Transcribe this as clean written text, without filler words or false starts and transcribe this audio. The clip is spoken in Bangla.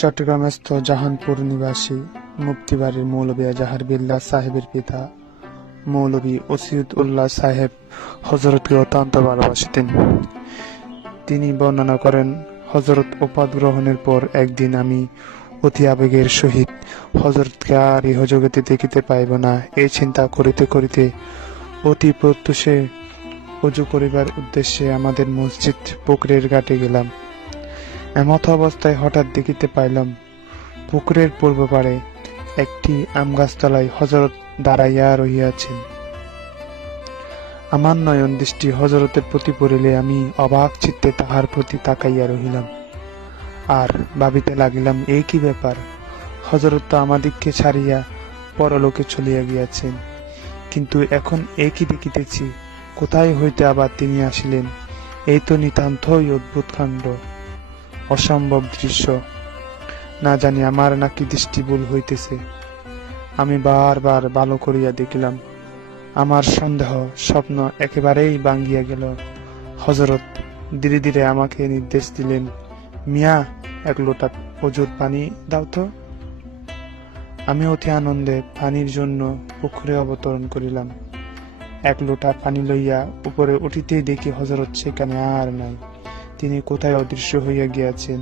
চট্টগ্রামস্থ জাহানপুর নিবাসী মুফতিবাড়ির মৌলভী এজাহার বিল্লাহ সাহেবের পিতা মৌলভী ওসিয়ত উল্লাহ সাহেব হযরতকে অত্যন্ত ভালোবাসতেন। তিনি বর্ণনা করেন, হযরত ওফাত গ্রহণের পর একদিন আমি অতি আবেগের সহিত হযরতকে আর ইহ জগতে দেখিতে পাইব না, এই চিন্তা করিতে করিতে অতি প্রত্যুষে ওযু করিবার উদ্দেশ্যে আমাদের মসজিদ পুকুরের ঘাটে গেলাম। এমত অবস্থায় হঠাৎ দেখিতে পাইলাম পুকুরের পূর্ব পাড়ে একটি আমগাছতলায় হযরত দাঁড়াইয়া রহিয়াছেন। আমার নয়ন দৃষ্টি হযরতের প্রতি পড়িলে আমি অবাক চিত্তে তাহার প্রতি তাকাইয়া রহিলাম, আর ভাবিতে লাগিলাম, এই কি ব্যাপার, হযরত তো আমাদিগকে ছাড়িয়া পরলোকে চলিয়া গিয়াছেন, কিন্তু এখন এ কি দেখিতেছি, কোথায় হইতে আবার তিনি আসিলেন? এই তো নিতান্তই অদ্ভুত কাণ্ড, অসম্ভব দৃশ্য। না জানি আমার নাকি দৃষ্টি ভুল হইতেছে। আমি বারবার ভালো করিয়া দেখিলাম, আমার সন্দেহ স্বপ্ন একেবারেই ভাঙ্গিয়া গেল। হযরত ধীরে ধীরে আমাকে নির্দেশ দিলেন, মিয়া, এক লোটা ওযুর পানি দাও তো। আমি অতি আনন্দে পানির জন্য পুকুরে অবতরণ করিলাম। এক লোটা পানি লইয়া উপরে উঠিতেই দেখি হযরত সেখানে আর নাই। তিনি কোথায় অদৃশ্য হইয়া গিয়াছেন।